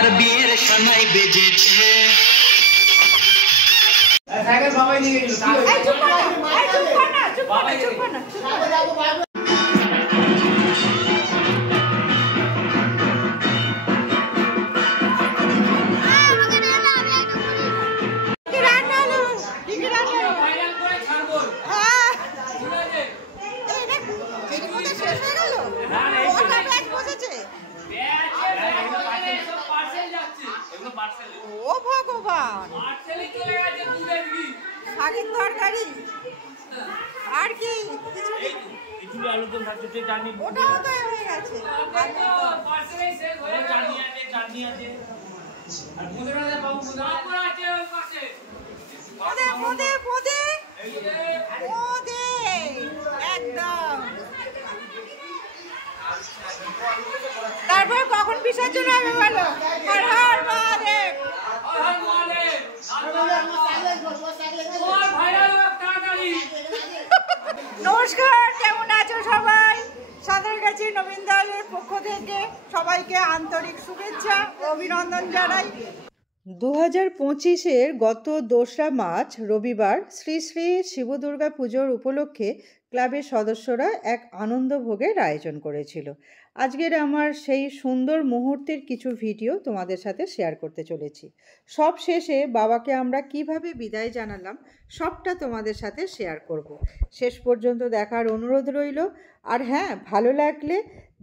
তোমার বিয়ের সময় বেজেছে। ও ভগবান, শাকের তরকারি আর কি ওটাও তো হয়ে গেছে। একদম। তারপর কখন বিসর্জন হবে বলো? হর হর মহাদেব। নমস্কার, কেমন আছো সবাই? সাঁতারগাছি নবীন দলের পক্ষ থেকে সবাইকে আন্তরিক শুভেচ্ছা ও অভিনন্দন জানাই। 2025-এর গত 2রা মার্চ রবিবার শ্রী শ্রী শিবদুর্গা পুজোর উপলক্ষে ক্লাবের সদস্যরা এক আনন্দ ভোগের আয়োজন করেছিল। আজকের আমার সেই সুন্দর মুহূর্তের কিছু ভিডিও তোমাদের সাথে শেয়ার করতে চলেছি। সব শেষে বাবাকে আমরা কিভাবে বিদায় জানালাম সবটা তোমাদের সাথে শেয়ার করব। শেষ পর্যন্ত দেখার অনুরোধ রইল। আর হ্যাঁ, ভালো লাগলে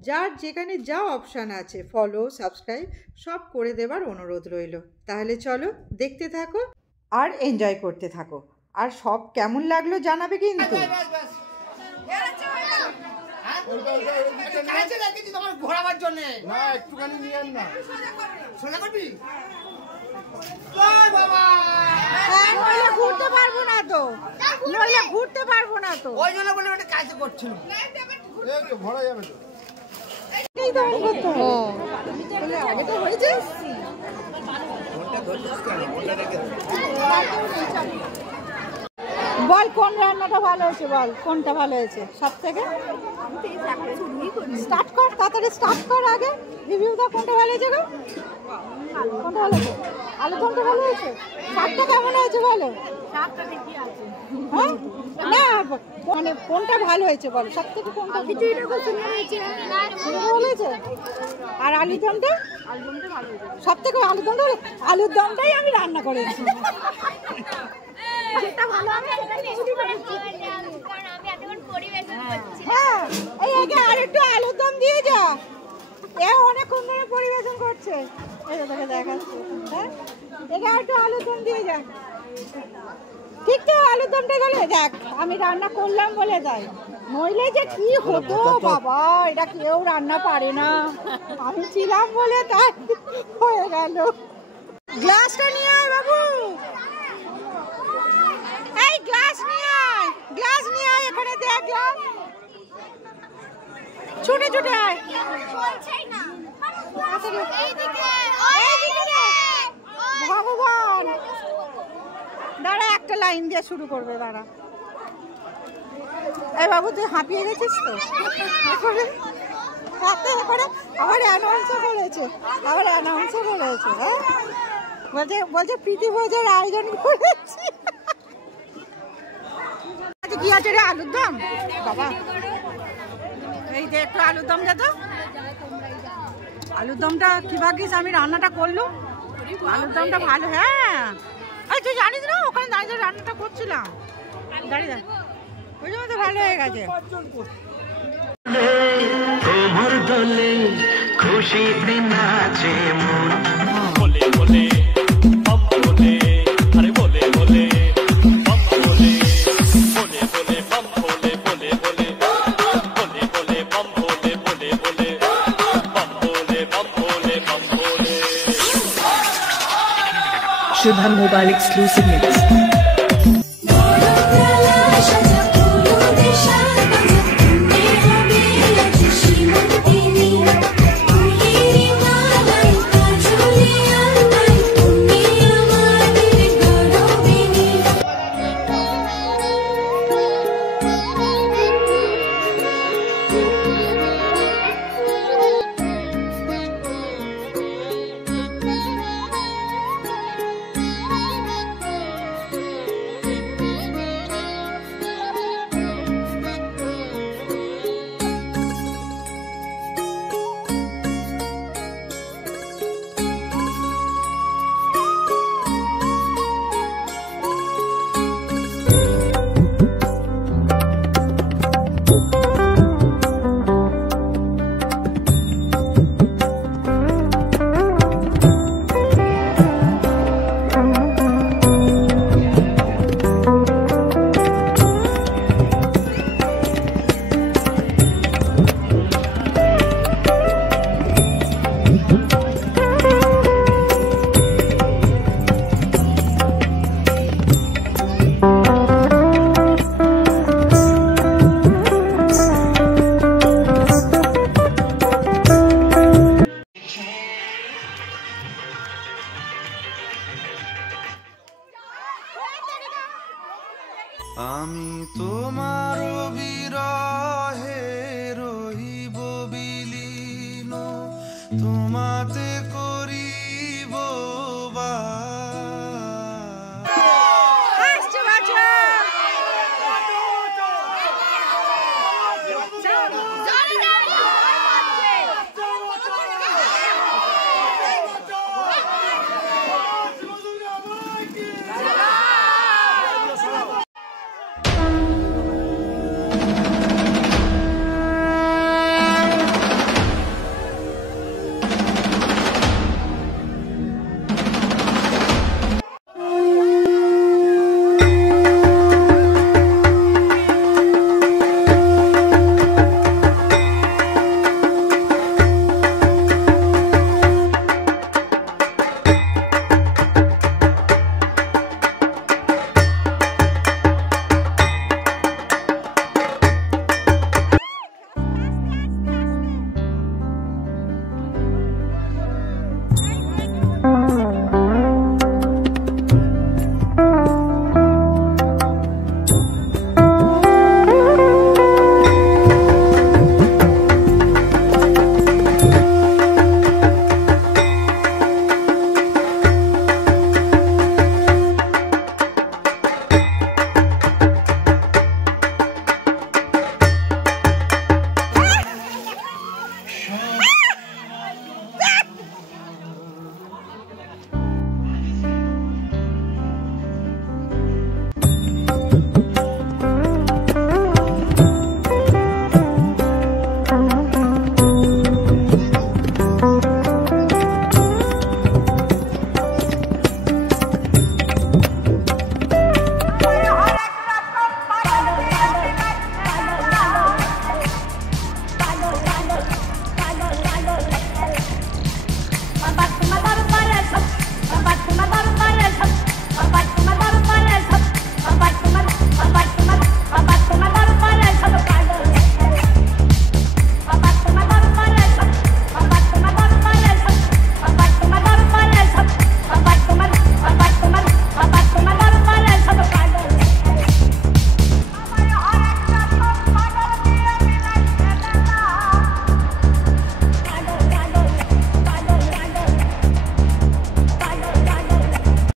যার যেখানে যা অপশান আছে ফলো, সাবস্ক্রাইব সব করে দেবার অনুরোধ রইল। তাহলে চলো দেখতে থাকো আর এনজয় করতে থাকো। আর সব কেমন লাগলো জানাবে কিন্তু। ঘোরাবার জন্য না, একটুখানি নিয়ে আন না। সোজা করবি? নইলে ঘুরতে পারবো না তো, নইলে ঘুরতে পারবো না তো, ওই জন্য বলে একটা কাজ করছিল। এই তো ভরা যাবে তো। এই তো আমি করতে হবে। বলে আগে তো হয়েছে। বল কোন রান্নাটা ভালো হয়েছে, বল কোনটা ভালো হয়েছে সব থেকে? স্টার্ট কর, তাড়াতাড়ি স্টার্ট কর, আগে রিভিউ দাও। কোনটা ভালো হয়েছে গো? কোনটা ভালো হয়েছে? আলু দমটা ভালো হয়েছে? শাকটা কেমন হয়েছে বলো? হ্যাঁ না, মানে কোনটা ভালো হয়েছে বলো সব থেকে? কোনটা ভালো হয়েছে? আর আলুর দমটা? সব থেকে আলুর দমটা, আলুর দমটাই আমি রান্না করেছি। হ্যাঁ, এই আগে আর একটু আলুর দম দিয়ে যা। এ অনেকক্ষণ ধরে পরিবেশন করছে, এটা তোকে দেখাচ্ছে। হ্যাঁ, এটা একটু আলুর দম দিয়ে যা। ঠিক তো, আলুর দমটা গেলে দেখ আমি রান্না করলাম বলে তাই, নইলে যে কি হতো বাবা, এটা কেউ রান্না পারে না, আমি ছিলাম বলে তাই হয়ে গেল। গ্লাসটা নিয়ে আয় বাবু, এই গ্লাস নিয়ে আয়, গ্লাস নিয়ে আয়, এখানে দেখ গ্লাস, ছুটে ছুটে আয়। ভগবান, দাঁড়া একটা লাইন দিয়ে শুরু করবে, দাঁড়া। এই বাবু তুই হাঁপিয়ে গেছিস তো, আবার অ্যানাউন্সও করেছে, আবার অ্যানাউন্সও করেছে। হ্যাঁ, বলছে বলছে প্রীতি ভোজের আয়োজন করেছি। কি আছে রে? আলুর দম বাবা, এই যে একটু আলুর দম দে তো। আলুর দমটা কি ভাগিস আমি রান্নাটা করলুম, আলুর দমটা ভালো। হ্যাঁ, এই তুই জানিস না ওখানে দাঁড়িয়ে রান্নাটা করছিলাম, দাঁড়িয়ে দাঁড়িয়ে, ওই জন্য তো ভালো হয়ে গেছে। তোমার দলে খুশিতে নাচে মন, বলে বলে বম বলে, আরে বলে বলে বম বলে, বলে বলে বম বলে, বলে বলে বলে বলে বম বলে, বলে বলে বম বলে, বম বলে বম বলে। Shubham Mobile exclusive mix. আমি তোমার বিরহ